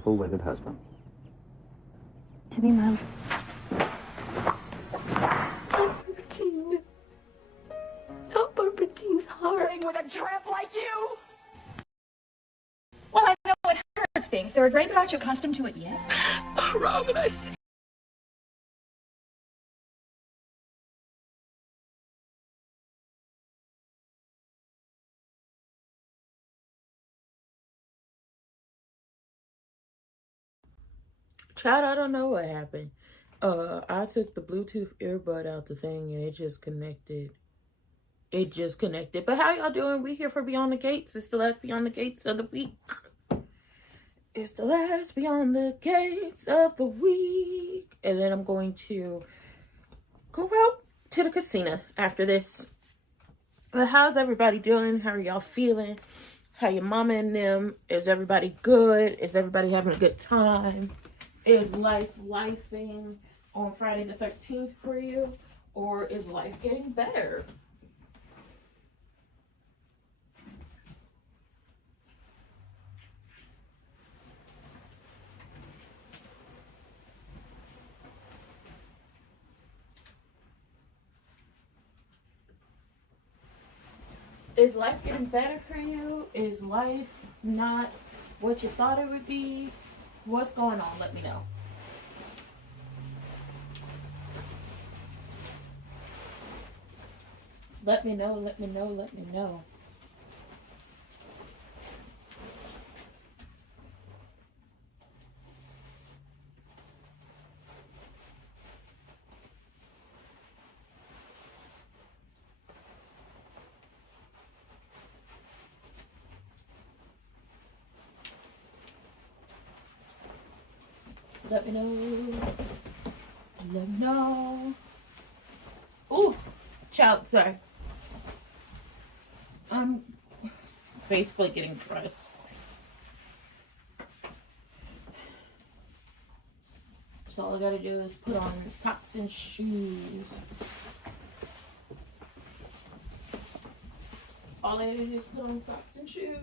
full-wedded husband. To be my not Barbara Jean's heart with a tramp like you. Well, I know it hurts being third grade, but aren't you accustomed to it yet? Oh, Robin, I see. Child, I don't know what happened. I took the Bluetooth earbud out the thing and it just connected. But how y'all doing? We here for Beyond the Gates. It's the last Beyond the Gates of the week. It's the last Beyond the Gates of the week. And then I'm going to go out to the casino after this. But how's everybody doing? How are y'all feeling? How your mama and them? Is everybody good? Is everybody having a good time? Is life lifing on Friday the 13th for you? Or is life getting better? Is life getting better for you? Is life not what you thought it would be? What's going on? Let me know. Let me know, let me know, let me know. Let me know. Let me know. Ooh, child, sorry. I'm basically getting dressed. So all I gotta do is put on socks and shoes. All I gotta do is put on socks and shoes.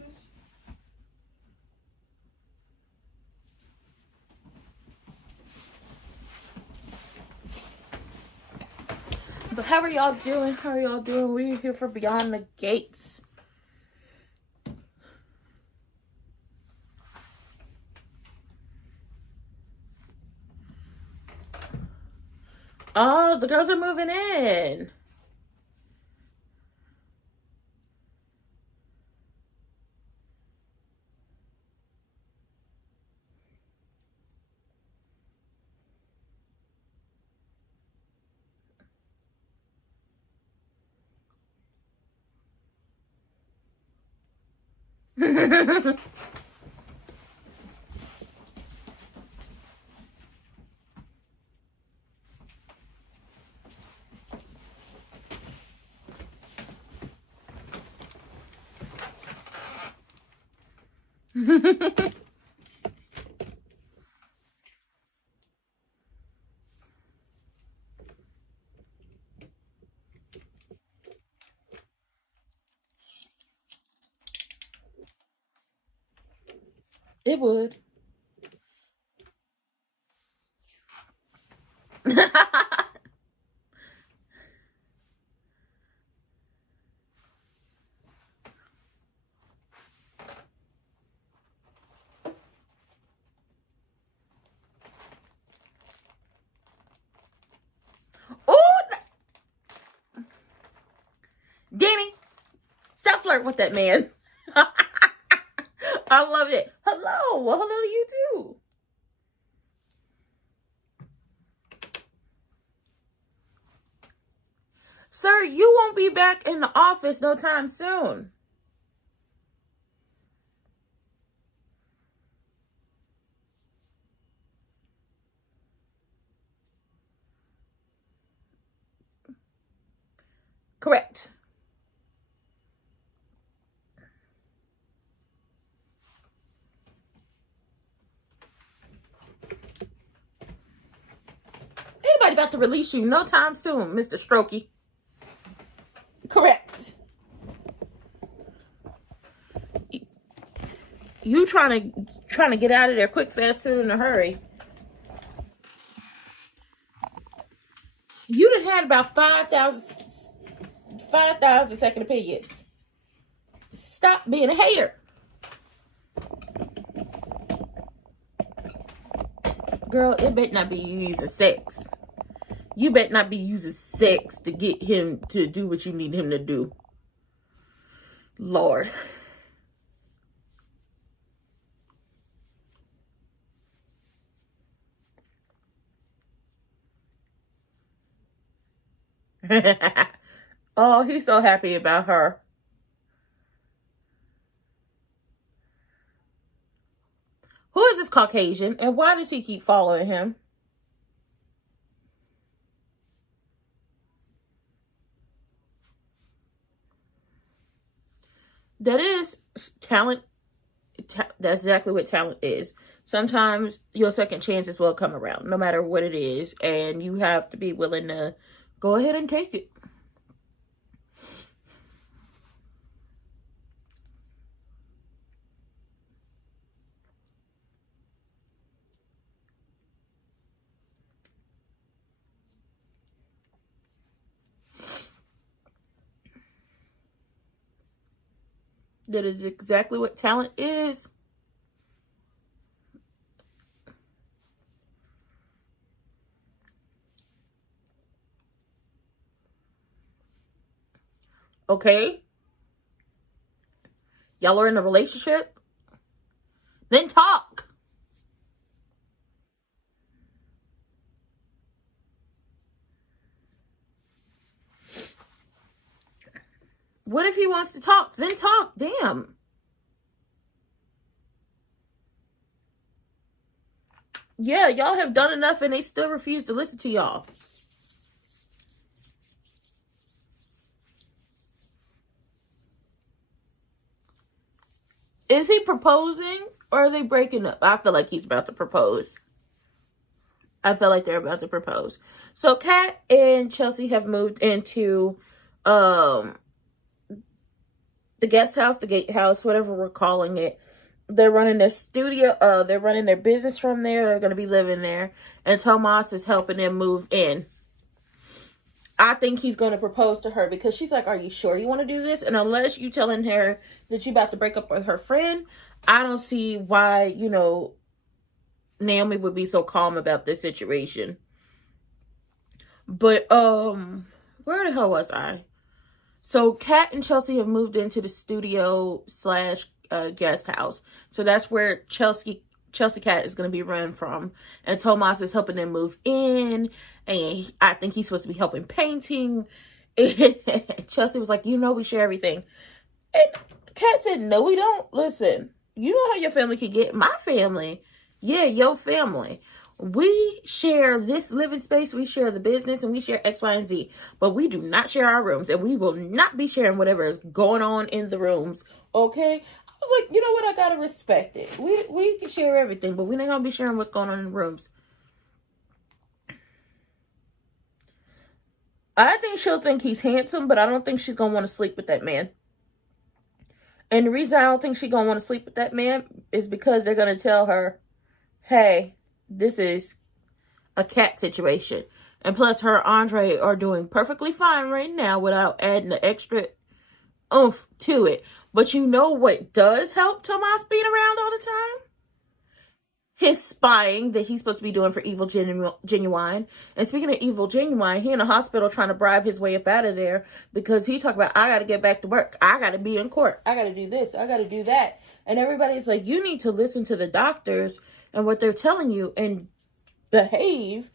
But how are y'all doing? How are y'all doing? We're here for Beyond the Gates. Oh, the girls are moving in. It would. Danny, stop flirting with that man. I love it. Hello. Well, hello to you too. Sir, you won't be back in the office no time soon. Correct. Anybody about to release you no time soon, Mr. Strokey. Correct. You trying to get out of there quick, faster, in a hurry. You done had about 5,000 second opinions. Stop being a hater. Girl, it better not be you using sex. You better not be using sex to get him to do what you need him to do. Lord. Oh, he's so happy about her. Who is this Caucasian, and why does he keep following him? That is talent. That's exactly what talent is. Sometimes your second chances will come around, no matter what it is, and you have to be willing to go ahead and take it. That is exactly what talent is. Okay? Y'all are in a relationship? Then talk. What if he wants to talk? Then talk. Damn. Yeah, y'all have done enough and they still refuse to listen to y'all. Is he proposing or are they breaking up? I feel like he's about to propose. I feel like they're about to propose. So Kat and Chelsea have moved into the guest house, the gatehouse, whatever we're calling it. They're running their studio. They're running their business from there. They're going to be living there. And Tomas is helping them move in. I think he's going to propose to her because she's like, are you sure you want to do this? And unless you telling her that you're about to break up with her friend, I don't see why, you know, Naomi would be so calm about this situation. But, where the hell was I? So Kat and Chelsea have moved into the studio / guest house. So that's where Chelsea Cat is going to be run from. And Tomas is helping them move in. And I think he's supposed to be helping painting. And Chelsea was like, you know, we share everything. And Kat said, no, we don't. Listen, you know how your family can get. My family. Yeah, your family. We share this living space. We share the business and we share X, Y, and Z. But we do not share our rooms. And we will not be sharing whatever is going on in the rooms. Okay? I was like, you know what? I gotta respect it. We can share everything, but we're not gonna be sharing what's going on in the rooms. I think she'll think he's handsome, but I don't think she's gonna want to sleep with that man. And the reason I don't think she's gonna want to sleep with that man is because they're gonna tell her, hey, this is a Cat situation. And plus, her and Andre are doing perfectly fine right now without adding the extra oomph to it. But you know what does help Tomas being around all the time? His spying that he's supposed to be doing for Evil Genuine. And speaking of Evil Genuine, he in the hospital trying to bribe his way up out of there because he talking about, I got to get back to work. I got to be in court. I got to do this. I got to do that. And everybody's like, you need to listen to the doctors and what they're telling you and behave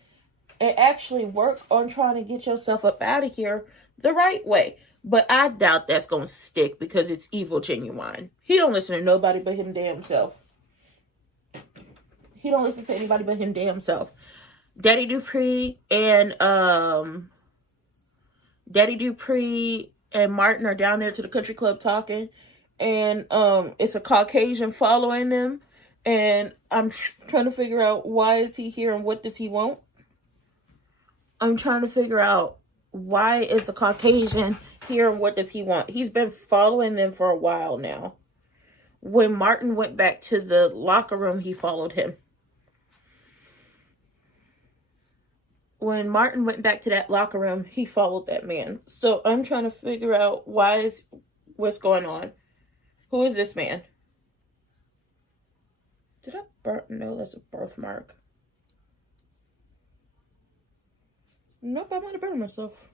and actually work on trying to get yourself up out of here the right way. But I doubt that's going to stick because it's Evil Genuine. He don't listen to nobody but him damn self. He don't listen to anybody but him damn self. Daddy Dupree and Martin are down there to the country club talking. And it's a Caucasian following them. And I'm trying to figure out why is he here and what does he want. I'm trying to figure out why is the Caucasian here and what does he want. He's been following them for a while now. When Martin went back to the locker room, he followed him. When Martin went back to that locker room, he followed that man. So I'm trying to figure out what's going on. Who is this man? Did I burn? No, that's a birthmark. Nope, I might have burned myself.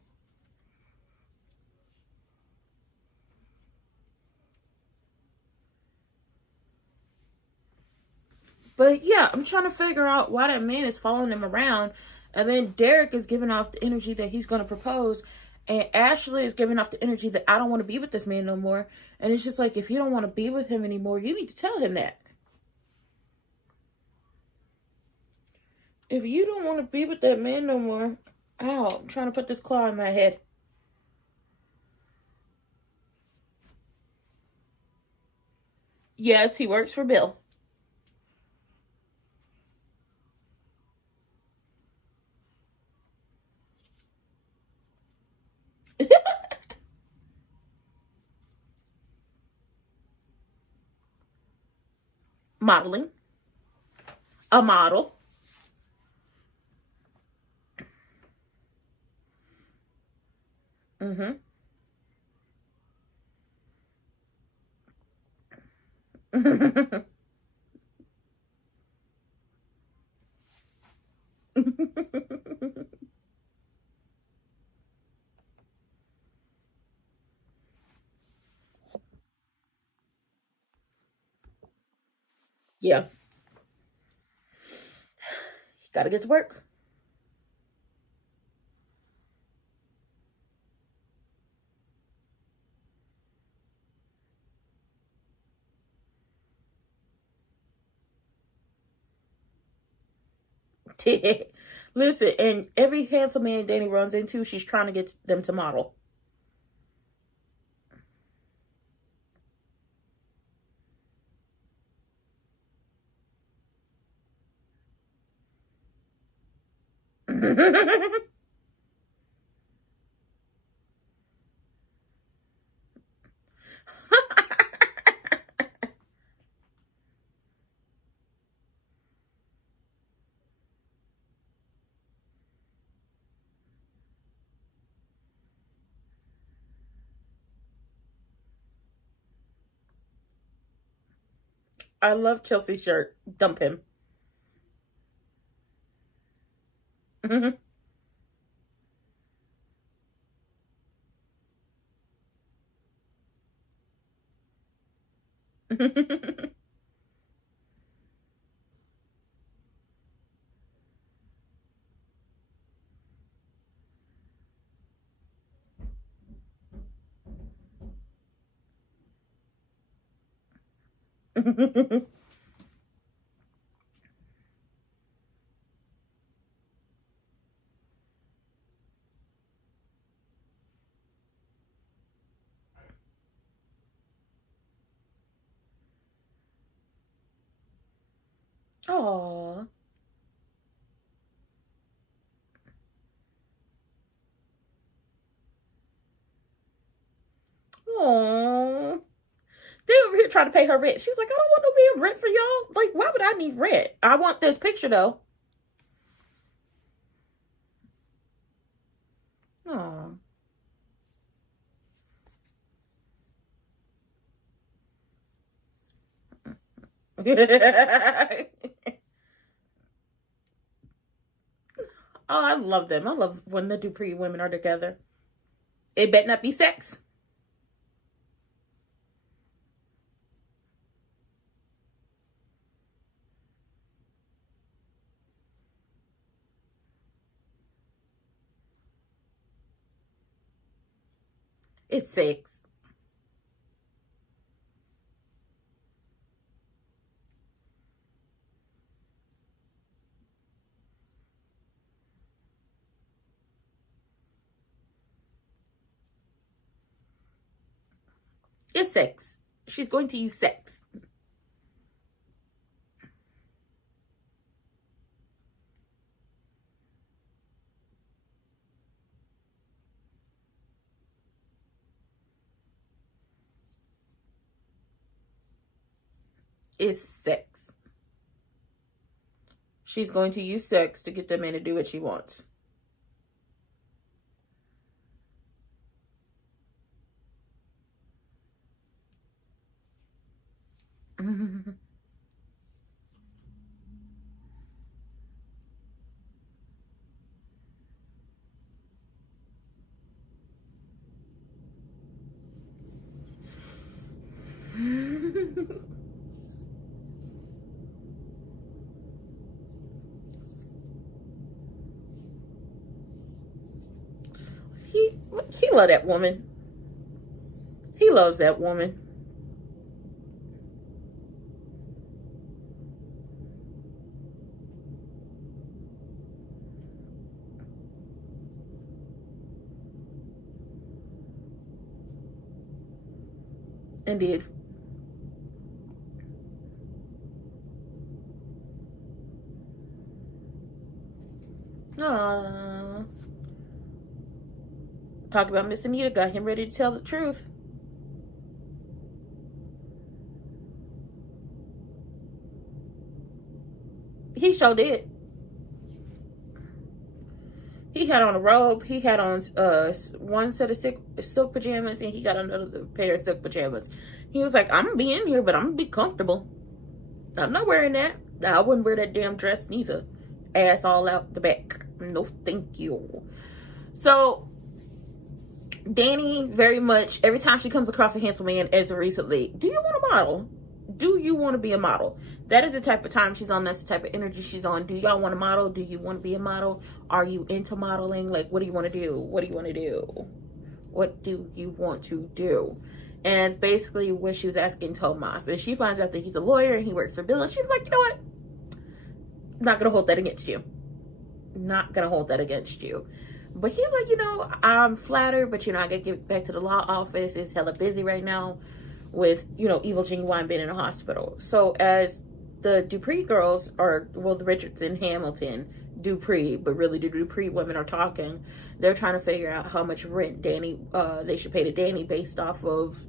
But yeah, I'm trying to figure out why that man is following him around. And then Derek is giving off the energy that he's going to propose. And Ashley is giving off the energy that I don't want to be with this man no more. And it's just like, if you don't want to be with him anymore, you need to tell him that. If you don't want to be with that man no more... Ow, I'm trying to put this claw in my head. Yes, he works for Bill. Modeling. A model. Mm-hmm. Yeah. Gotta get to work. Listen, and every handsome man Danny runs into, she's trying to get them to model. I love Chelsea's shirt. Dump him. Aww. Aww. They over here trying to pay her rent. She's like, I don't want no damn rent for y'all. Like, why would I need rent? I want this picture, though. Aww. Oh, I love them. I love when the Dupree women are together. It better not be sex. It's sex. It's sex. She's going to use sex. is sex. She's going to use sex to get the man to do what she wants. He loves that woman. He loves that woman. Indeed. Aww. Talk about Miss Anita, got him ready to tell the truth. He sure did. He had on a robe. He had on one set of silk pajamas, and he got another pair of silk pajamas. He was like, I'm going to be in here, but I'm going to be comfortable. I'm not wearing that. I wouldn't wear that damn dress neither. Ass all out the back. No, thank you. So, Danny, very much, every time she comes across a handsome man, as of recently, do you want a model? Do you want to be a model? That is the type of time she's on. That's the type of energy she's on. Do y'all want a model? Do you want to be a model? Are you into modeling? Like, what do you want to do? What do you want to do? What do you want to do? And that's basically what she was asking Tomas. And she finds out that he's a lawyer and he works for Bill. And she was like, you know what? Not going to hold that against you. Not going to hold that against you. But he's like, you know, I'm flattered, but, you know, I got to get back to the law office. It's hella busy right now with, you know, Evil Genuine being in a hospital. So as the Dupree girls are, well, the Richardson, Hamilton, Dupree, but really the Dupree women are talking, they're trying to figure out how much rent they should pay to Danny based off of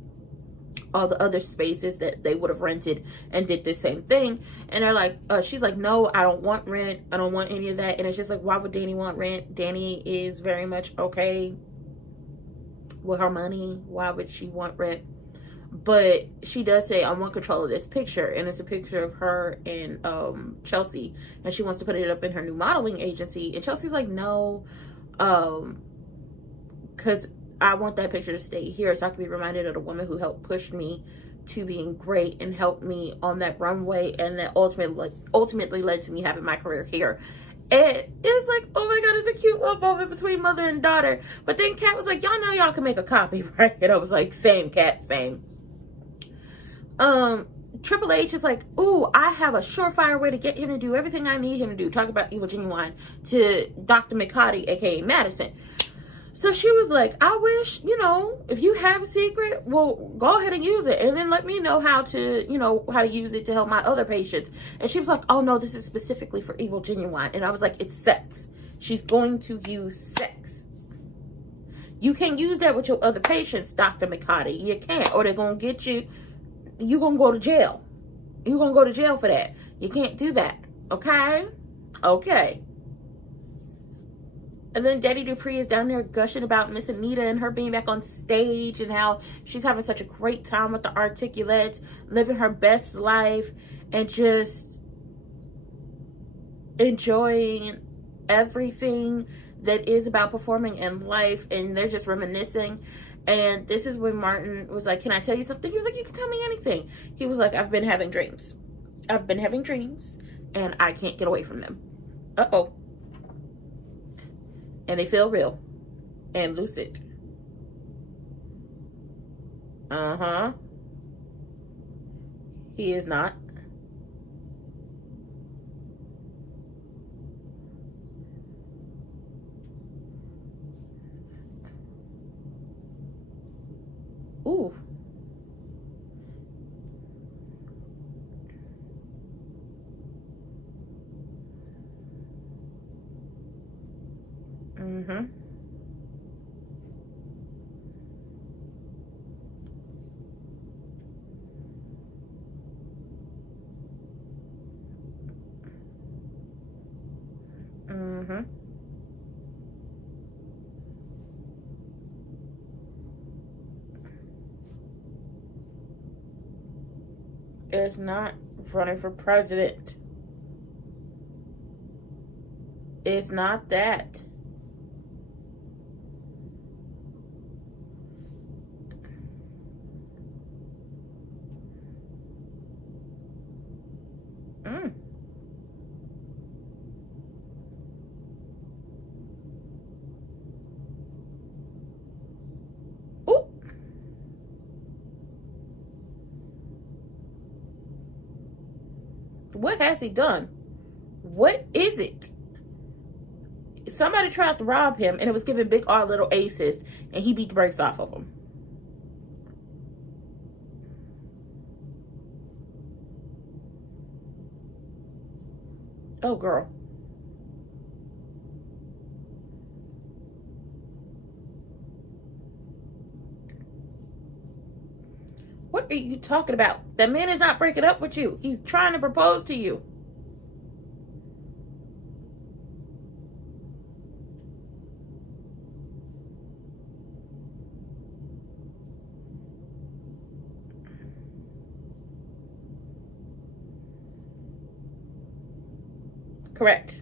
all the other spaces that they would have rented and did the same thing. And they're like, she's like, no, I don't want rent. I don't want any of that. And it's just like, why would Danny want rent? Danny is very much okay with her money. Why would she want rent? But she does say, I want control of this picture. And it's a picture of her and Chelsea. And she wants to put it up in her new modeling agency. And Chelsea's like, no, because I want that picture to stay here so I can be reminded of the woman who helped push me to being great and helped me on that runway, and that ultimately led to me having my career here. And it's like, oh my God, it's a cute little moment between mother and daughter. But then Kat was like, y'all know y'all can make a copy, right? And I was like, same, Kat, same. Triple H is like, ooh, I have a surefire way to get him to do everything I need him to do. Talk about Evil Genuine to Dr. McCarty, aka Madison. So she was like, I wish, you know, if you have a secret, well, go ahead and use it. And then let me know how to, you know, how to use it to help my other patients. And she was like, oh no, this is specifically for Evil Genuine. And I was like, it's sex. She's going to use sex. You can't use that with your other patients, Dr. McCarty. You can't, or they're going to get you. You're going to go to jail. You're going to go to jail for that. You can't do that. Okay? Okay. And then Daddy Dupree is down there gushing about Miss Anita and her being back on stage and how she's having such a great time with the Articulates, living her best life and just enjoying everything that is about performing in life. And they're just reminiscing. And this is when Martin was like, can I tell you something? He was like, you can tell me anything. He was like, I've been having dreams. I've been having dreams and I can't get away from them. Uh-oh. And they feel real and lucid. Uh-huh. He is not. Ooh. Mm-hmm. Mm-hmm. It's not running for president. It's not that. Ooh. What has he done? What is it? Somebody tried to rob him, and it was giving big R little aces, and he beat the brakes off of him. Oh, girl. What are you talking about? That man is not breaking up with you. He's trying to propose to you. Correct.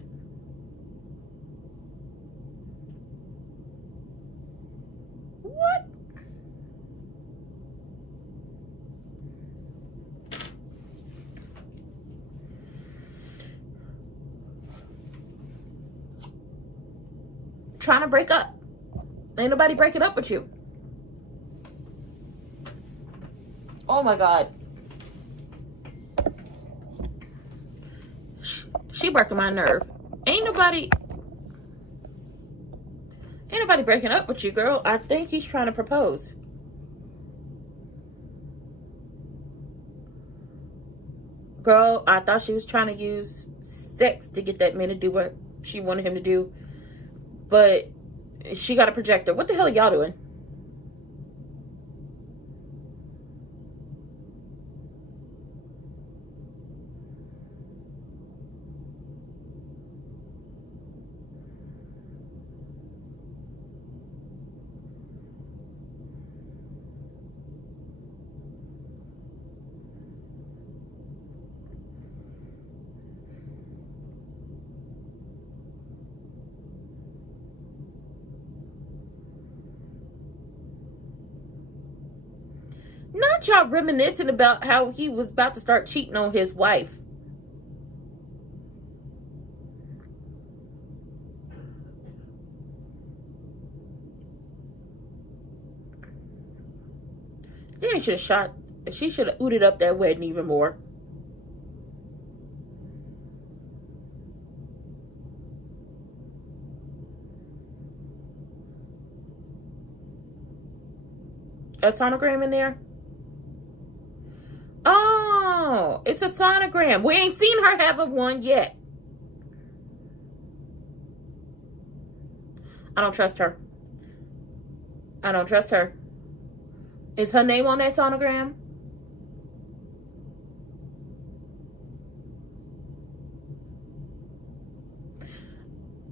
What? Trying to break up. Ain't nobody breaking up with you. Oh my God. She breaking my nerve. Ain't nobody breaking up with you, girl. I think he's trying to propose. Girl, I thought she was trying to use sex to get that man to do what she wanted him to do. But she got a projector. What the hell are y'all doing? Not y'all reminiscing about how he was about to start cheating on his wife. Then he should have shot. She should have ooted up that wedding even more. A sonogram in there? Oh, it's a sonogram. We ain't seen her have a one yet. I don't trust her. I don't trust her. Is her name on that sonogram?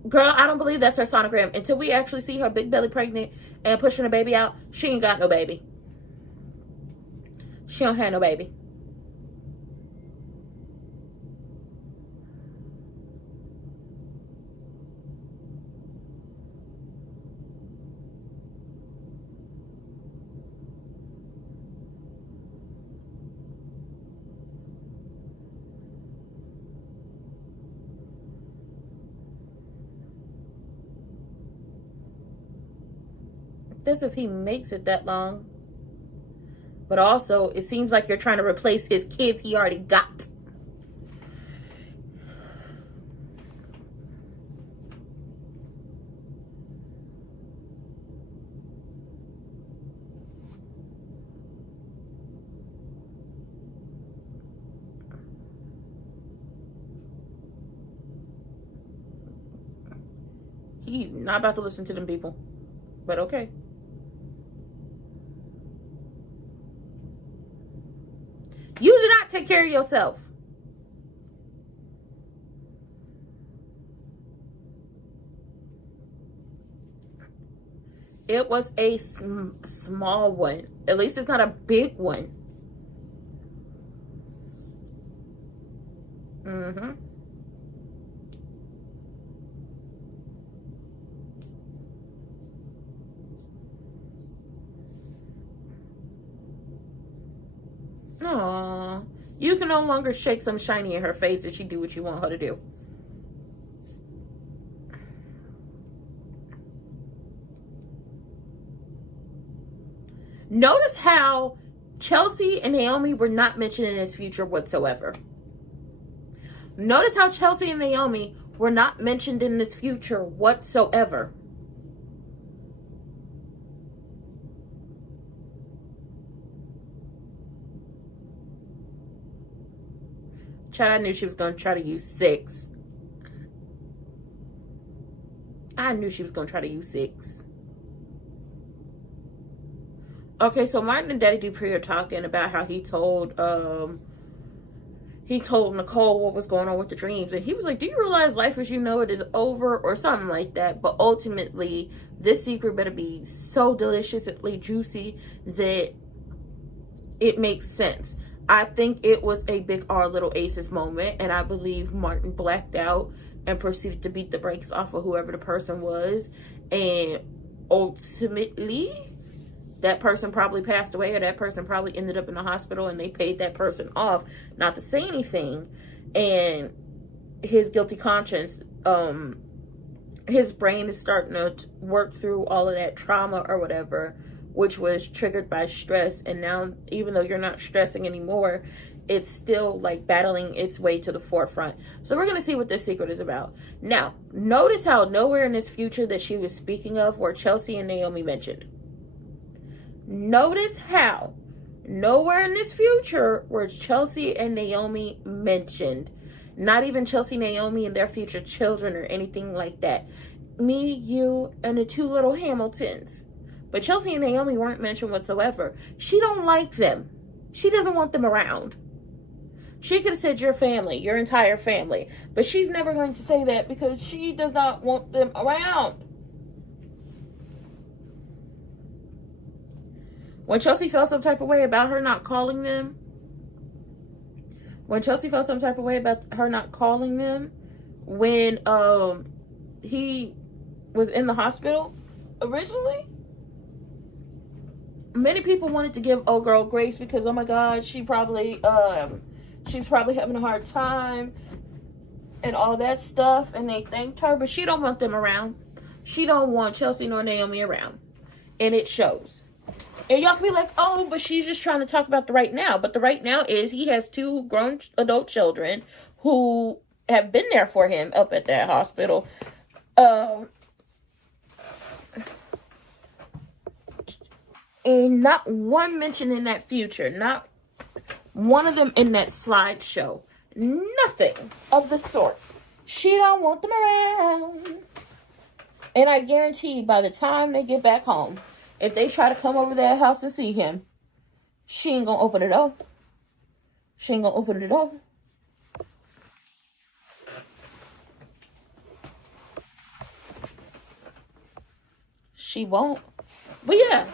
Girl, I don't believe that's her sonogram. Until we actually see her big belly pregnant and pushing her baby out, she ain't got no baby. She don't have no baby. This if he makes it that long. But also, it seems like you're trying to replace his kids he already got. He's not about to listen to them people. But okay. You did not take care of yourself. It was a small one. At least it's not a big one. Mm-hmm. Aww. You can no longer shake some shiny in her face and she do what you want her to do. Notice how Chelsea and Naomi were not mentioned in his future whatsoever. Notice how Chelsea and Naomi were not mentioned in this future whatsoever. Chad, I knew she was going to try to use 6. I knew she was going to try to use 6. Okay, so Martin and Daddy Dupree are talking about how he told Nicole what was going on with the dreams. And he was like, do you realize life as you know it is over? Or something like that. But ultimately, this secret better be so deliciously juicy that it makes sense. I think it was a big R Little Aces moment. And I believe Martin blacked out and proceeded to beat the brakes off of whoever the person was. And ultimately, that person probably passed away, or that person probably ended up in the hospital, and they paid that person off not to say anything. And his guilty conscience, his brain is starting to work through all of that trauma or whatever, which was triggered by stress. And now, even though you're not stressing anymore, it's still like battling its way to the forefront. So we're going to see what this secret is about. Now, notice how nowhere in this future that she was speaking of were Chelsea and Naomi mentioned. Notice how nowhere in this future were Chelsea and Naomi mentioned. Not even Chelsea, Naomi, and their future children or anything like that. Me, you, and the 2 little Hamiltons. But Chelsea and Naomi weren't mentioned whatsoever. She don't like them. She doesn't want them around. She could have said your family, your entire family. But she's never going to say that because she does not want them around. When Chelsea felt some type of way about her not calling them, when he was in the hospital originally, many people wanted to give old girl grace because, oh my God, she's probably having a hard time and all that stuff, and they thanked her, but she don't want them around. She don't want Chelsea nor Naomi around, and it shows. And y'all can be like, oh, but she's just trying to talk about the right now. But the right now is he has 2 grown adult children who have been there for him up at that hospital. And not one mention in that future. Not one of them in that slideshow. Nothing of the sort. She don't want them around. And I guarantee by the time they get back home, if they try to come over to that house and see him, she ain't gonna open the door. She ain't gonna open the door. She won't. But yeah,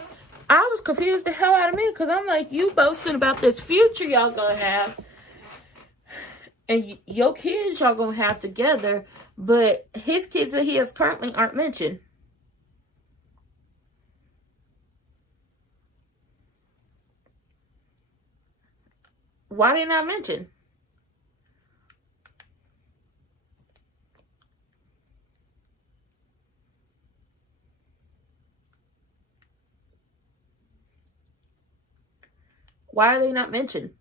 I was confused the hell out of me because I'm like, you boasting about this future y'all gonna have. And your kids y'all gonna have together. But his kids that he has currently aren't mentioned. Why didn't I mention? Why are they not mentioned?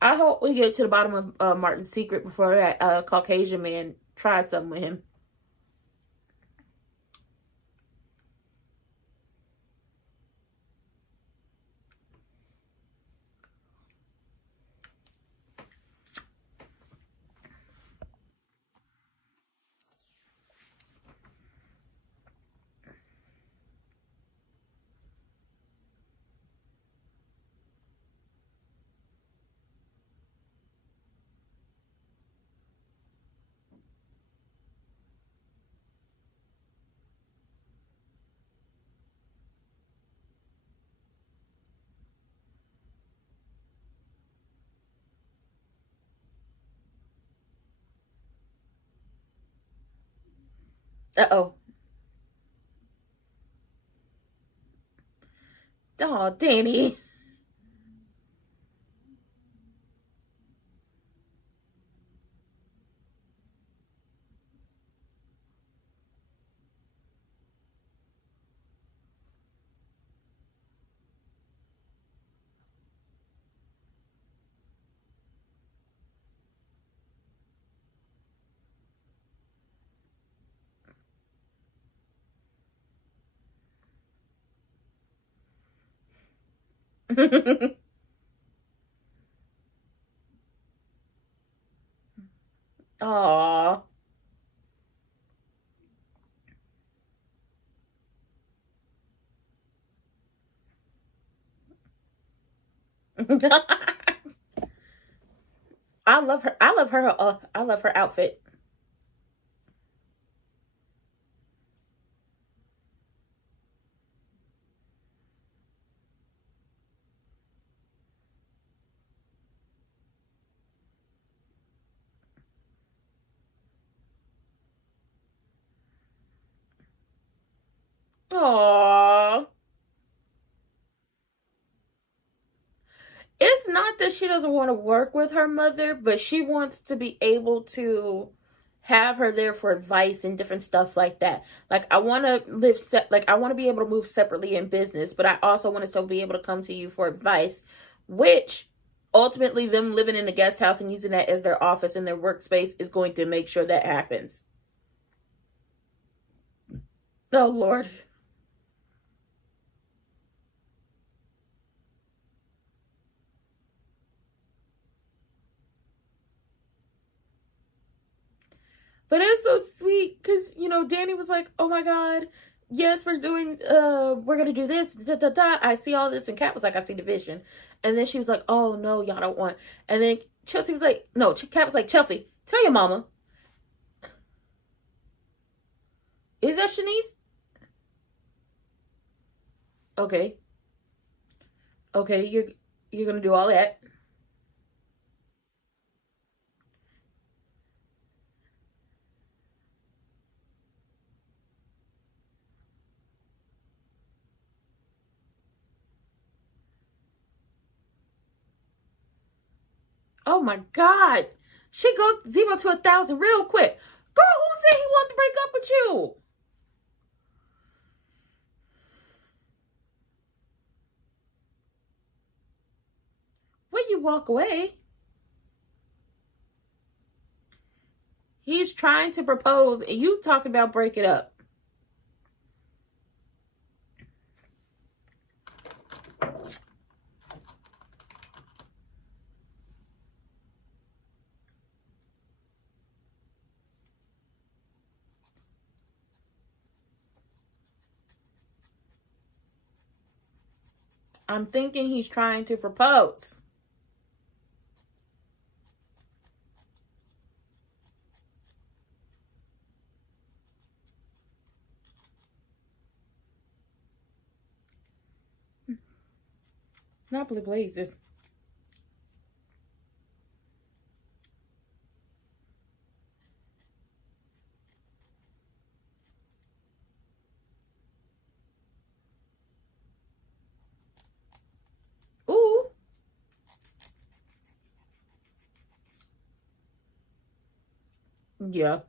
I hope we get to the bottom of Martin's secret before that Caucasian man tries something with him. Uh-oh. Oh, Danny. Aw. I love her. I love her. I love her outfit. Aww. It's not that she doesn't want to work with her mother, but she wants to be able to have her there for advice and different stuff like that. Like, I want to like, I want to be able to move separately in business, but I also want to still be able to come to you for advice, which ultimately them living in a guest house and using that as their office and their workspace is going to make sure that happens. Oh, Lord. But it's so sweet because, you know, Danny was like, oh my God, yes, we're going to do this. Da, da, da. I see all this. And Kat was like, I see the vision. And then she was like, oh no, y'all don't want. And then Chelsea was like, no, Kat was like, Chelsea, tell your mama. Is that Shanice? Okay. Okay, you're going to do all that. Oh my God. She goes 0 to 1,000 real quick. Girl, who said he wanted to break up with you? When you walk away, he's trying to propose and you talking about break it up. I'm thinking he's trying to propose. Not blue blazes. Ooh. Yeah.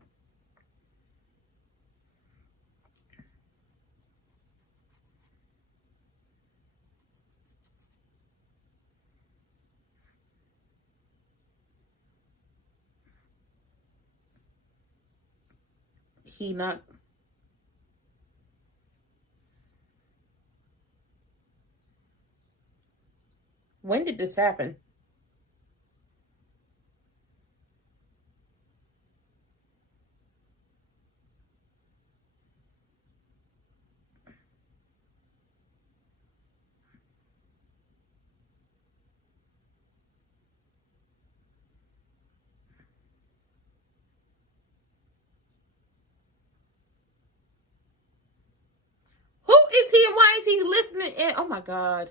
He not. When did this happen? Who is he and why is he listening? And oh my God.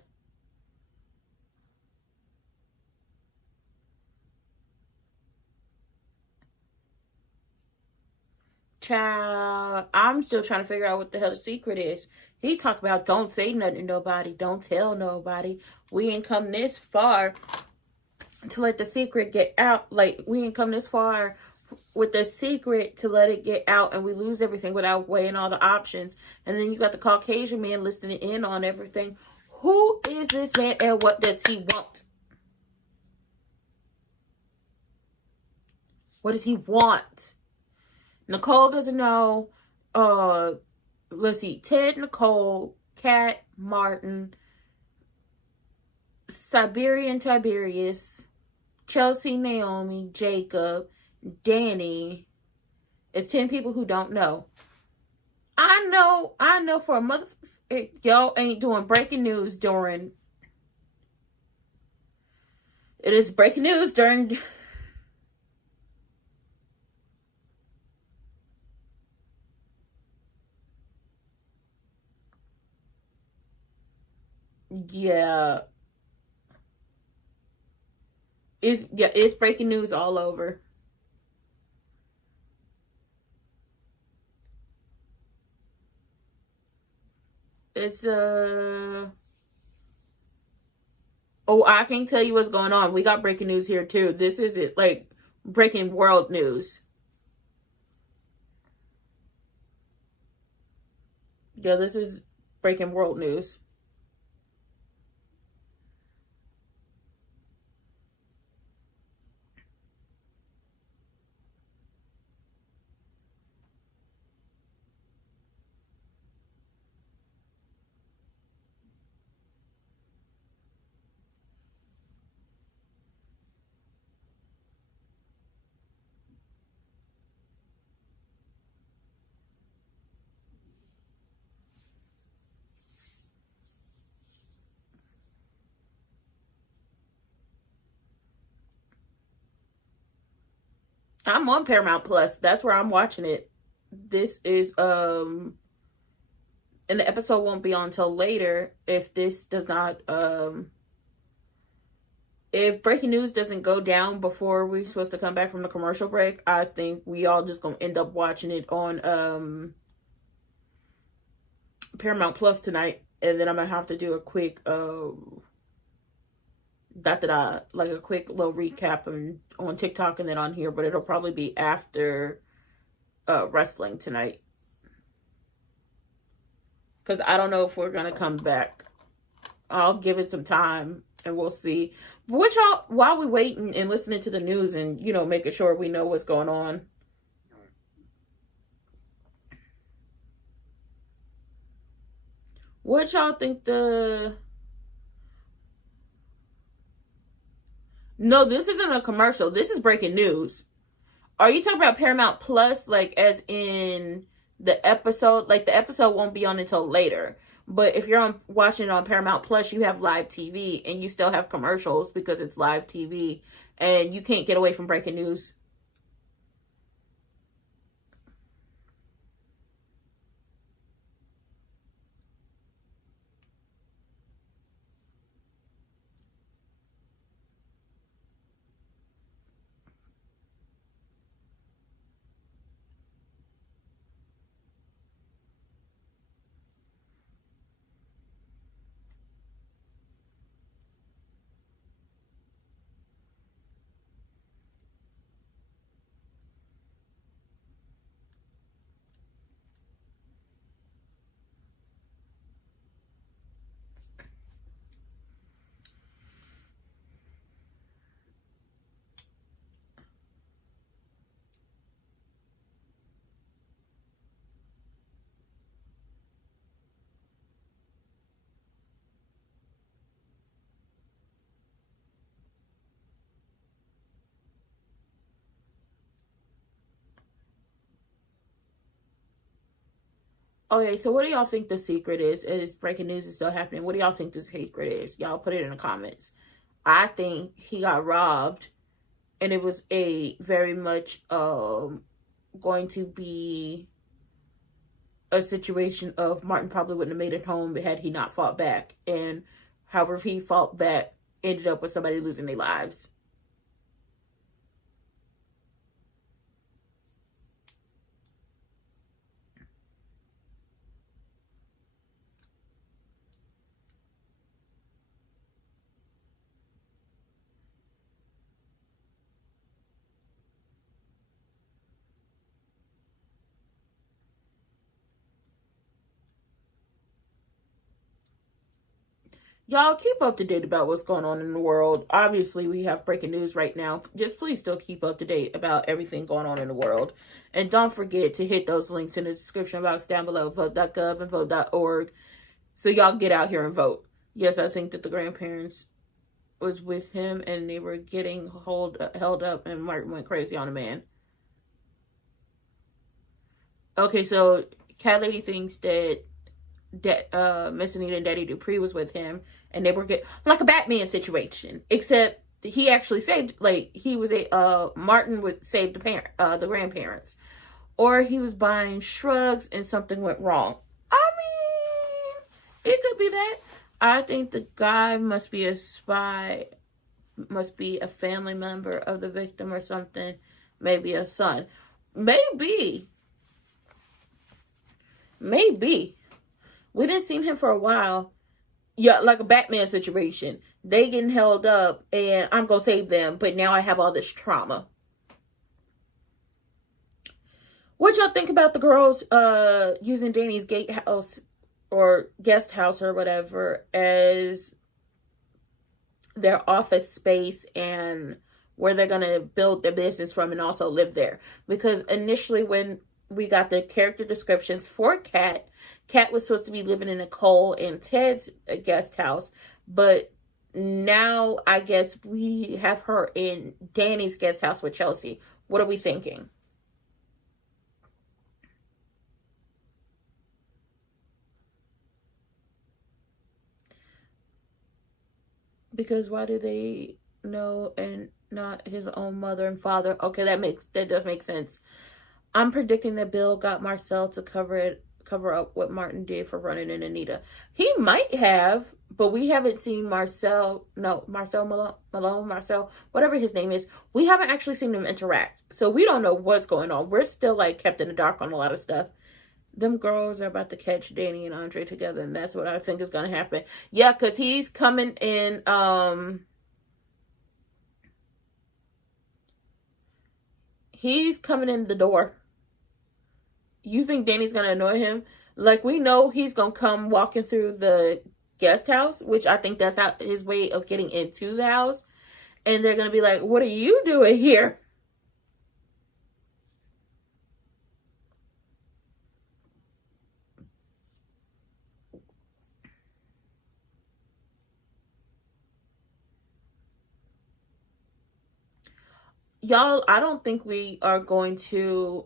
Child, I'm still trying to figure out what the hell the secret is. He talked about don't say nothing to nobody, don't tell nobody. We ain't come this far to let the secret get out. Like, we ain't come this far with the secret to let it get out, and we lose everything without weighing all the options. And then you got the Caucasian man listening in on everything. Who is this man and what does he want? What does he want? Nicole doesn't know. Let's see. Ted, Nicole, Kat, Martin, Siberian Tiberius, Chelsea, Naomi, Jacob, Danny. It's 10 people who don't know. I know for a mother... Y'all ain't doing breaking news during... It is breaking news during... Yeah. It's breaking news all over. It's oh, I can't tell you what's going on. We got breaking news here too. This is it, like breaking world news. Yeah, this is breaking world news. I'm on Paramount Plus. That's where I'm watching it. This is and the episode won't be on until later if this does not if breaking news doesn't go down before we're supposed to come back from the commercial break. I think we all just gonna end up watching it on Paramount Plus tonight, and then I'm gonna have to do a quick like a quick little recap on TikTok and then on here, but it'll probably be after wrestling tonight, because I don't know if we're gonna come back. I'll give it some time and we'll see. But y'all, while we waiting and listening to the news and, you know, making sure we know what's going on. What y'all think No, this isn't a commercial. This is breaking news. Are you talking about Paramount Plus, like as in the episode? Like the episode won't be on until later. But if you're watching it on Paramount Plus, you have live TV and you still have commercials because it's live TV and you can't get away from breaking news. Okay, so what do y'all think the secret is? Is breaking news is still happening? What do y'all think the secret is? Y'all put it in the comments. I think he got robbed, and it was a very much going to be a situation of Martin probably wouldn't have made it home had he not fought back. And however he fought back, ended up with somebody losing their lives. Y'all keep up to date about what's going on in the world. Obviously, we have breaking news right now. Just please still keep up to date about everything going on in the world. And don't forget to hit those links in the description box down below, vote.gov and vote.org, so y'all get out here and vote. Yes, I think that the grandparents was with him and they were getting held up, and Martin went crazy on a man. Okay, so Cat Lady thinks that Miss Anita and Daddy Dupree was with him, and they were getting like a Batman situation, except he actually saved, like, he was Martin would save the grandparents, or he was buying shrugs and something went wrong. I mean, it could be that. I think the guy must be a spy, must be a family member of the victim or something, maybe a son, maybe. We didn't see him for a while. Yeah, like a Batman situation. They getting held up and I'm going to save them, but now I have all this trauma. What y'all think about the girls using Danny's gatehouse or guest house or whatever as their office space and where they're going to build their business from and also live there? Because initially when we got the character descriptions for Kat was supposed to be living in Nicole and Ted's guest house, but now I guess we have her in Danny's guest house with Chelsea. What are we thinking? Because why do they know and not his own mother and father? Okay, that does make sense. I'm predicting that Bill got Marcel to cover up what Martin did for running in Anita. He might have, but we haven't seen Marcel Malone, whatever his name is. We haven't actually seen them interact. So we don't know what's going on. We're still like kept in the dark on a lot of stuff. Them girls are about to catch Danny and Andre together, and that's what I think is going to happen. Yeah, because he's coming in, he's coming in the door. You think Danny's going to annoy him? Like, we know he's going to come walking through the guest house, which I think that's his way of getting into the house. And they're going to be like, what are you doing here? Y'all, I don't think we are going to...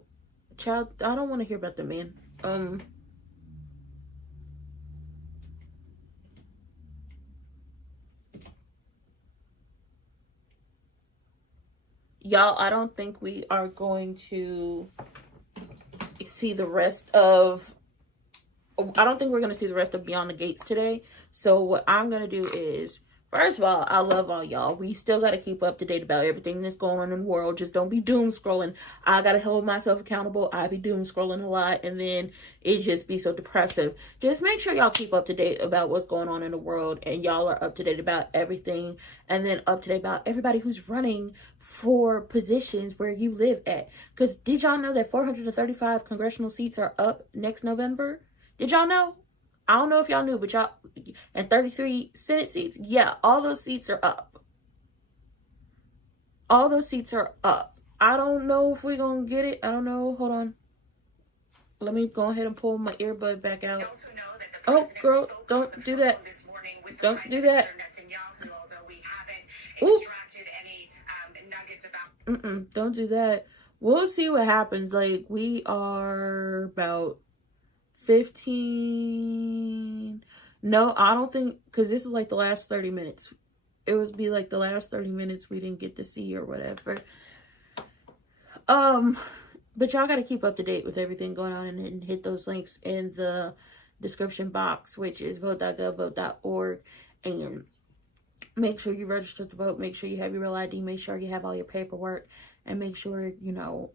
Child, I don't want to hear about the man. Y'all, I don't think we are going to see the rest of... I don't think we're going to see the rest of Beyond the Gates today. So what I'm going to do is... First of all, I love all y'all. We still got to keep up to date about everything that's going on in the world. Just don't be doom scrolling. I got to hold myself accountable. I be doom scrolling a lot, and then it just be so depressive. Just make sure y'all keep up to date about what's going on in the world, and y'all are up to date about everything, and then up to date about everybody who's running for positions where you live at. Because did y'all know that 435 congressional seats are up next November? Did y'all know? I don't know if y'all knew, but y'all, and 33 Senate seats, yeah, all those seats are up. All those seats are up. I don't know if we're going to get it. I don't know. Hold on. Let me go ahead and pull my earbud back out. Oh, girl, don't do that. Don't do that. Don't do that. We'll see what happens. Like, we are about 15. No, I don't think, because this is like the last 30 minutes. It would be like the last 30 minutes we didn't get to see or whatever. But y'all got to keep up to date with everything going on and hit those links in the description box, which is vote.gov, vote.org, and make sure you register to vote. Make sure you have your real ID. Make sure you have all your paperwork, and make sure, you know,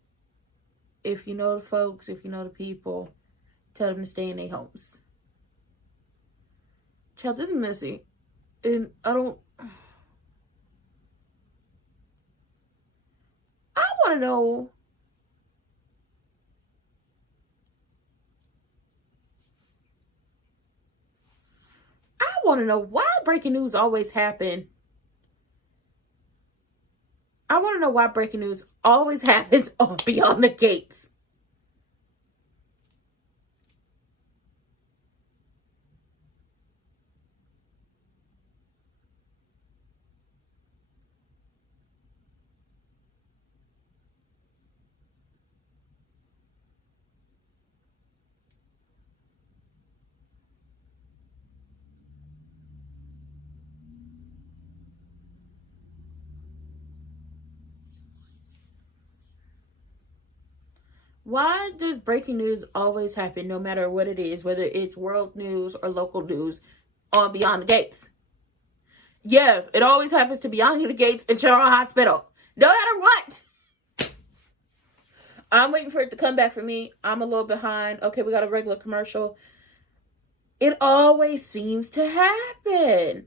if you know the folks, if you know the people, tell them to stay in their homes. Child, this is messy. And I want to know. I want to know why breaking news always happen. I want to know why breaking news always happens on Beyond the Gates. Why does breaking news always happen, no matter what it is, whether it's world news or local news, on Beyond the Gates? Yes, it always happens to Beyond the Gates and General Hospital. No matter what. I'm waiting for it to come back for me. I'm a little behind. Okay, we got a regular commercial. It always seems to happen.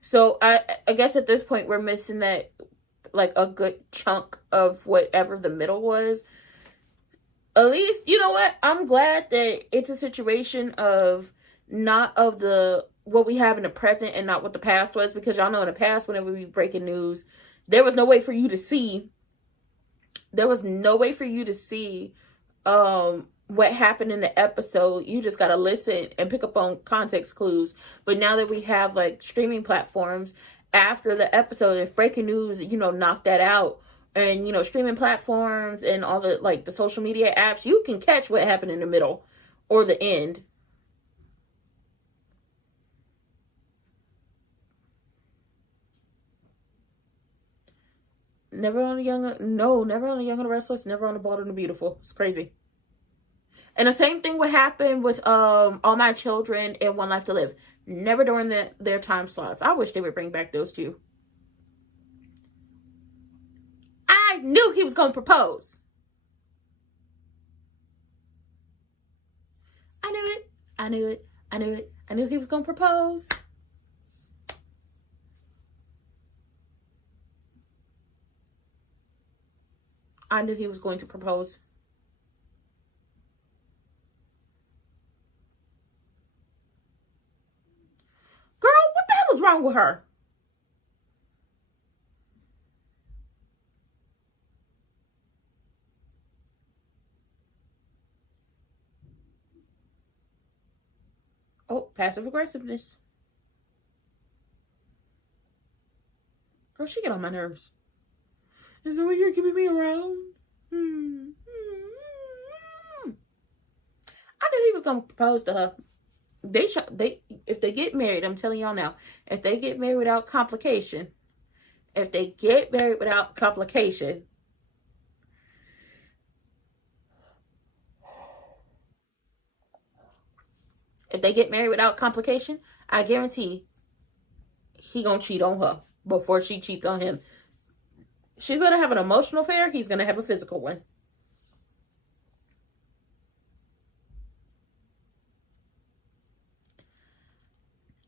So I guess at this point we're missing that, like, a good chunk of whatever the middle was. At least, you know what? I'm glad that it's a situation of not of the what we have in the present and not what the past was, because y'all know in the past, whenever we breaking news, there was no way for you to see. There was no way for you to see what happened in the episode. You just gotta listen and pick up on context clues. But now that we have like streaming platforms after the episode, if breaking news, knock that out. And, streaming platforms and all the, like, the social media apps, you can catch what happened in the middle or the end. Never on the Young and the Restless, never on the Bold and the Beautiful. It's crazy. And the same thing would happen with All My Children and One Life to Live. Never during their time slots. I wish they would bring back those two. I knew he was going to propose. I knew it. I knew it. I knew it. I knew he was going to propose. I knew he was going to propose. Girl, what the hell is wrong with her? Oh, passive aggressiveness. Girl, she get on my nerves. Is that what you're keeping me around? I knew he was gonna propose to her. If they get married, I'm telling y'all now, if they get married without complication, if they get married without complication, I guarantee he gonna cheat on her before she cheats on him. She's gonna have an emotional affair. He's gonna have a physical one.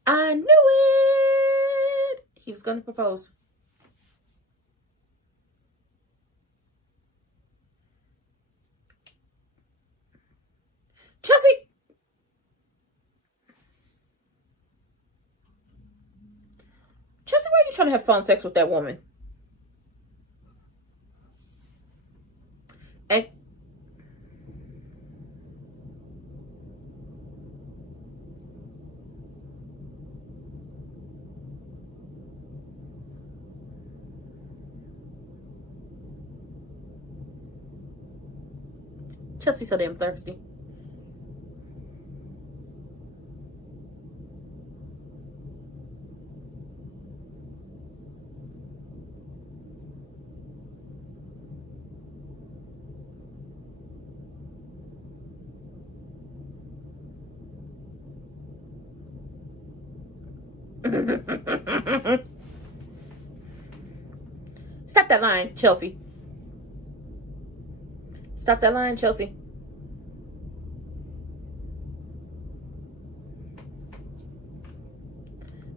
I knew it. He was gonna propose. Chelsea. Chelsea, why are you trying to have phone sex with that woman? And Chelsea's so damn thirsty. Stop that line, Chelsea. Stop that line, Chelsea.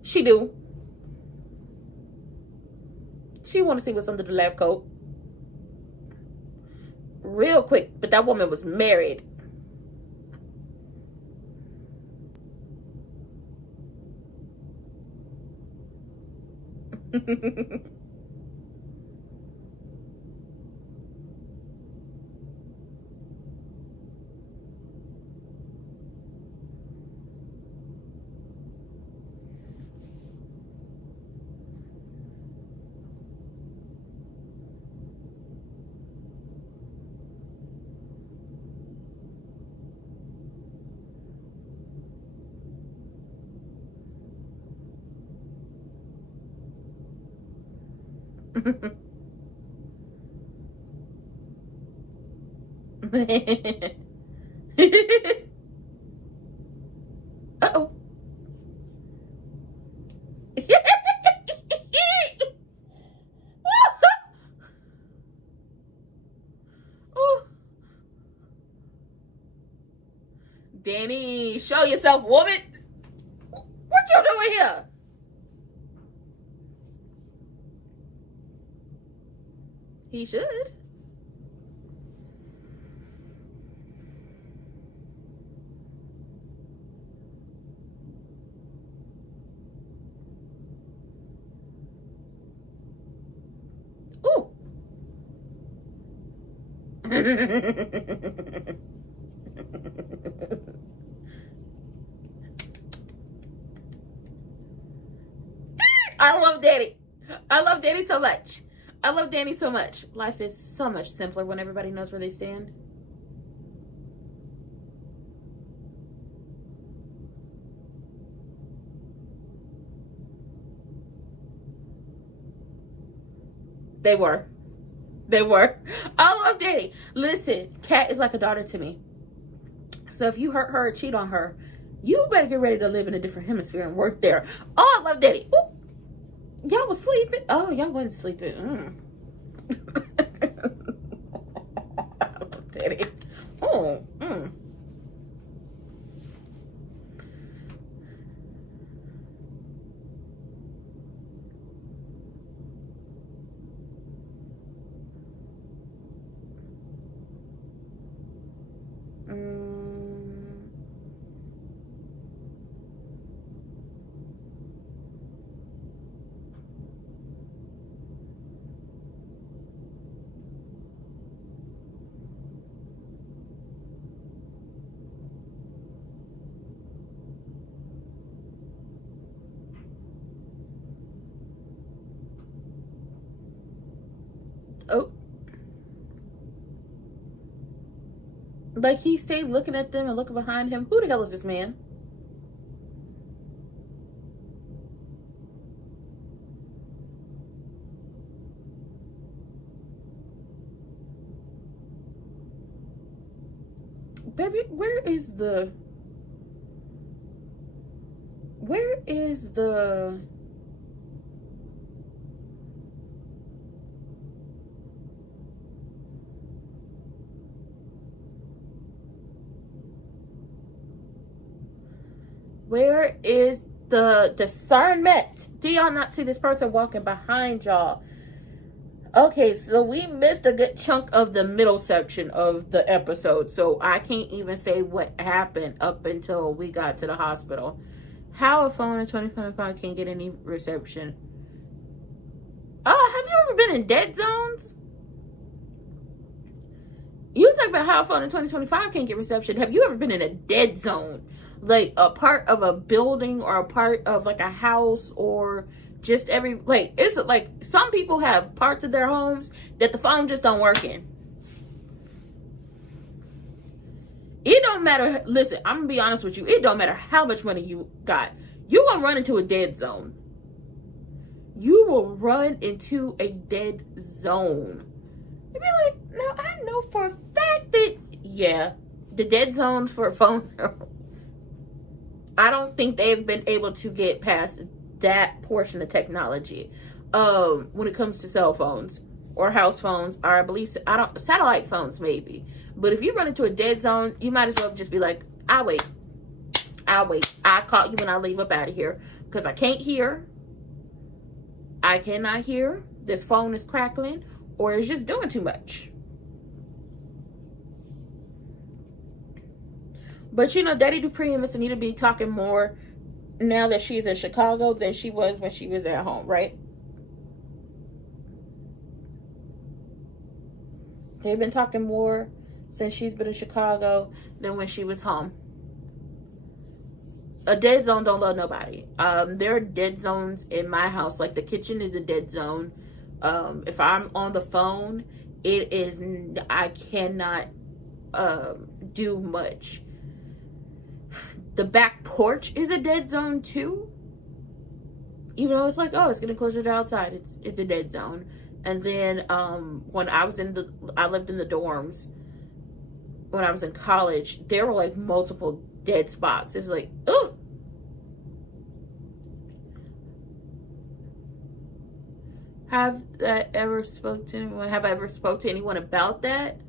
She do. She want to see what's under the lab coat. Real quick, but that woman was married. Uh-oh. Ooh. Danny, show yourself, woman. What you doing here? He should. Ooh. I love Danny. I love Danny so much. I love Danny so much. Life is so much simpler when everybody knows where they stand. They were. They were. I love Danny. Listen, Kat is like a daughter to me. So if you hurt her or cheat on her, you better get ready to live in a different hemisphere and work there. Oh, I love Danny. Ooh. Y'all was sleeping. Oh, y'all wasn't sleeping. I love Danny. Oh, oh. Like he stayed looking at them and looking behind him. Who the hell is this man? Baby, where is the discernment? Do y'all not see this person walking behind y'all? Okay, so we missed a good chunk of the middle section of the episode, so I can't even say what happened up until we got to the hospital. How a phone in 2025 can't get any reception? Have you ever been in dead zones? You talk about how a phone in 2025 can't get reception. Have you ever been in a dead zone? Like a part of a building or a part of like a house or just it's like some people have parts of their homes that the phone just don't work in. It don't matter. Listen, I'm gonna be honest with you. It don't matter how much money you got. You gonna run into a dead zone. You will run into a dead zone. You'd be like, no, I know for a fact that, yeah, the dead zones for a phone, I don't think they've been able to get past that portion of technology when it comes to cell phones or house phones, or I believe satellite phones maybe. But if you run into a dead zone, you might as well just be like, I'll wait. I'll call you when I leave up out of here because I can't hear. I cannot hear. This phone is crackling or it's just doing too much. But you know, Daddy Dupree and Miss Anita be talking more now that she's in Chicago than she was when she was at home, right? They've been talking more since she's been in Chicago than when she was home. A dead zone don't love nobody. There are dead zones in my house. Like the kitchen is a dead zone. If I'm on the phone, it is, I cannot do much. The back porch is a dead zone too. Even though it's like, oh, it's getting closer to outside. It's a dead zone. And then when I lived in the dorms when I was in college, there were like multiple dead spots. It's like, ugh. Have I ever spoke to anyone about that?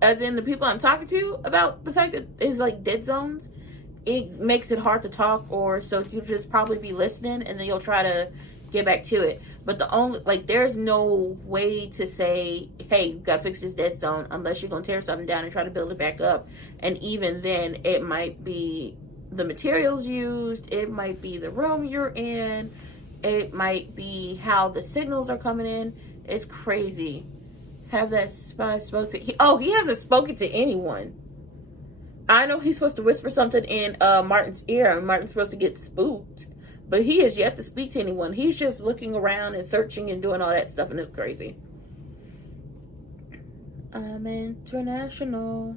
As in the people I'm talking to about the fact that it's like dead zones. It makes it hard to talk, or so you'll just probably be listening and then you'll try to get back to it. But there's no way to say, hey, you gotta fix this dead zone unless you're gonna tear something down and try to build it back up. And even then, it might be the materials used, it might be the room you're in, it might be how the signals are coming in. It's crazy. Have that spy spoke to? He hasn't spoken to anyone. I know he's supposed to whisper something in Martin's ear, and Martin's supposed to get spooked. But he has yet to speak to anyone. He's just looking around and searching and doing all that stuff, and it's crazy. I'm international.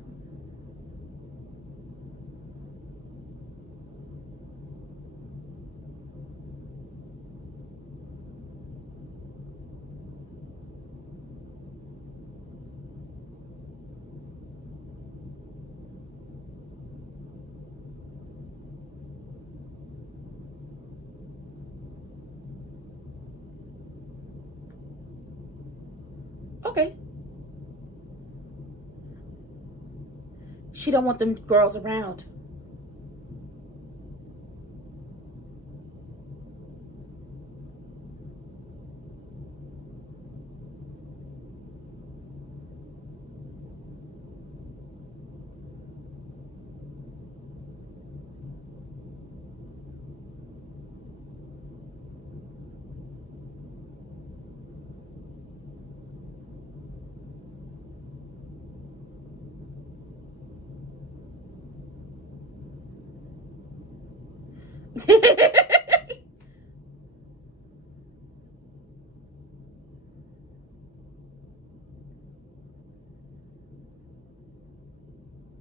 Okay. She don't want them girls around.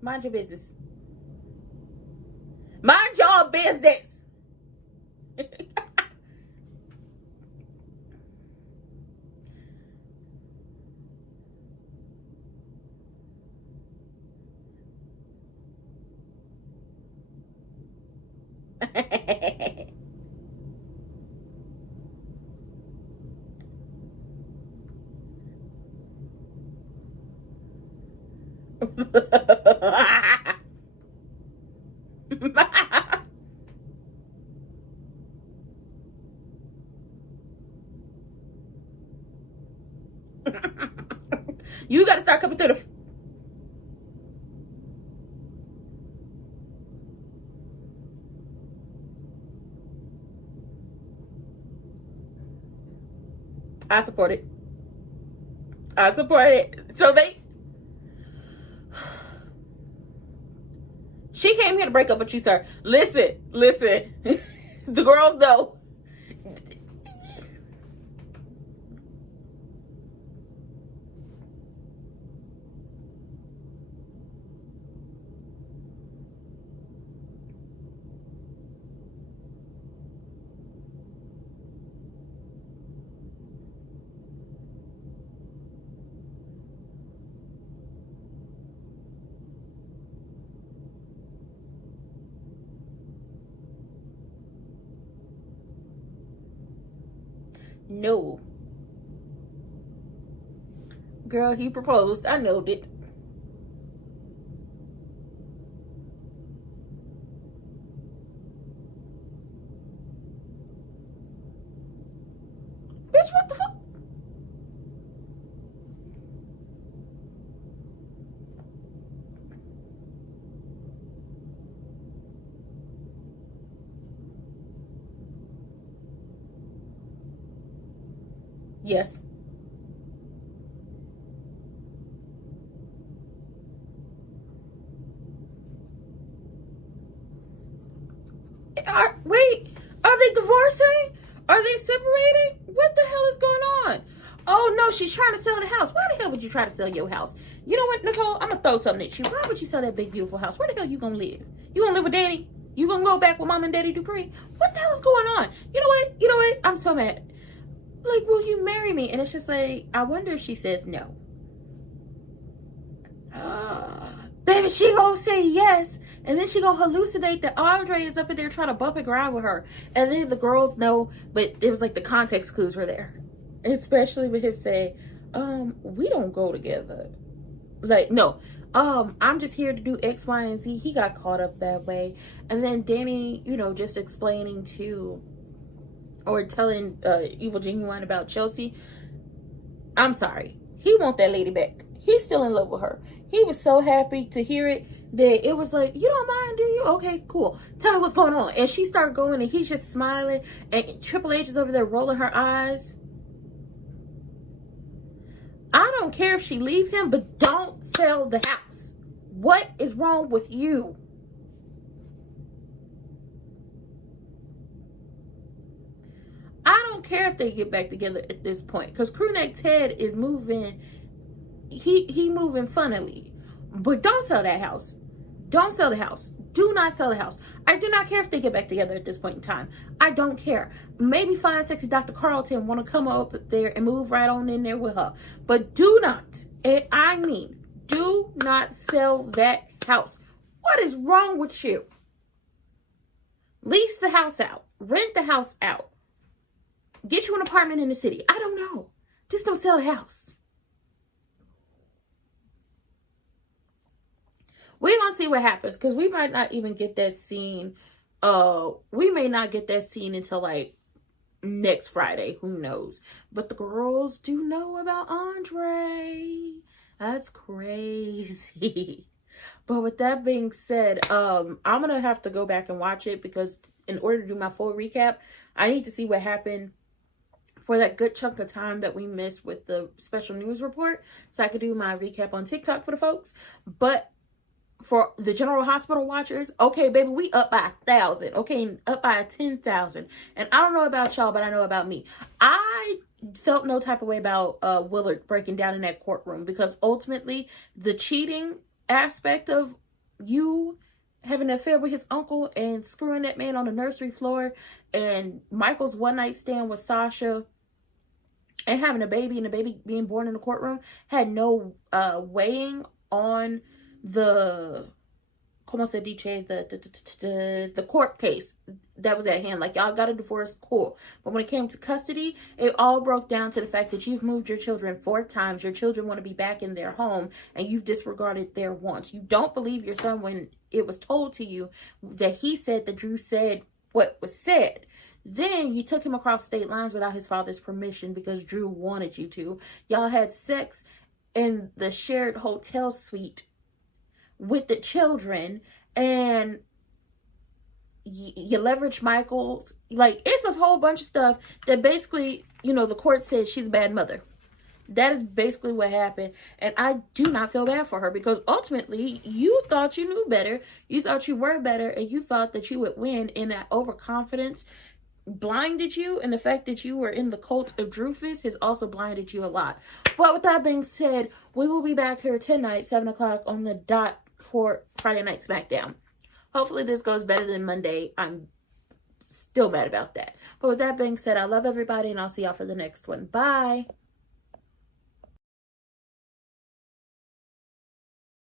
Mind your business. Mind your business. You gotta start coming to the... I support it. I support it. So she came here to break up with you, sir. Listen. The girls know. No. Girl, he proposed. I know it. Bitch, what the fuck? Yes. Oh, she's trying to sell the house. Why the hell would you try to sell your house? You know what, Nicole? I'm going to throw something at you. Why would you sell that big, beautiful house? Where the hell you going to live? You going to live with Daddy? You going to go back with Mom and Daddy Dupree? What the hell is going on? You know what? You know what? I'm so mad. Like, will you marry me? And it's just like, I wonder if she says no. Baby, she gonna say yes. And then she gonna hallucinate that Andre is up in there trying to bump and grind with her. And then the girls know, but it was like the context clues were there. Especially with him saying, we don't go together. Like, no. I'm just here to do X, Y, and Z. He got caught up that way. And then Danny, you know, just explaining to, or telling Evil Genuine about Chelsea. I'm sorry. He want that lady back. He's still in love with her. He was so happy to hear it that it was like, you don't mind, do you? Okay, cool. Tell me what's going on. And she started going and he's just smiling. And Triple H is over there rolling her eyes. I don't care if she leave him, but don't sell the house. What is wrong with you? I don't care if they get back together at this point. Because Crewneck Ted is moving. He moving funnily. But don't sell that house. Don't sell the house. Do not sell the house. I do not care if they get back together at this point in time. I don't care. Maybe Fine Sexy Dr. Carlton want to come up there and move right on in there with her. But do not, and I mean, do not sell that house. What is wrong with you? Lease the house out. Rent the house out. Get you an apartment in the city. I don't know. Just don't sell the house. We're going to see what happens because we might not even get that scene. We may not get that scene until like next Friday. Who knows? But the girls do know about Andre. That's crazy. But with that being said, I'm going to have to go back and watch it because in order to do my full recap, I need to see what happened for that good chunk of time that we missed with the special news report. So I could do my recap on TikTok for the folks. But for the General Hospital watchers, okay, baby, we up by 1,000. Okay, up by 10,000. And I don't know about y'all, but I know about me. I felt no type of way about Willard breaking down in that courtroom because ultimately the cheating aspect of you having an affair with his uncle and screwing that man on the nursery floor and Michael's one night stand with Sasha and having a baby and the baby being born in the courtroom had no weighing on the the court case that was at hand. Like, y'all got a divorce, cool. But when it came to custody, it all broke down to the fact that you've moved your children 4 times. Your children want to be back in their home, and you've disregarded their wants. You don't believe your son when it was told to you that he said that Drew said what was said. Then you took him across state lines without his father's permission because Drew wanted you to. Y'all had sex in the shared hotel suite with the children, and you leverage Michael. Like, it's a whole bunch of stuff that basically, you know, the court said she's a bad mother. That is basically what happened. And I do not feel bad for her because ultimately you thought you knew better. You thought you were better, and you thought that you would win, in that overconfidence blinded you, and the fact that you were in the cult of Drufus has also blinded you a lot. But with that being said, we will be back here tonight, 7 o'clock on the dot for Friday Night SmackDown. Hopefully this goes better than Monday. I'm still mad about that. But with that being said, I love everybody, and I'll see y'all for the next one. Bye.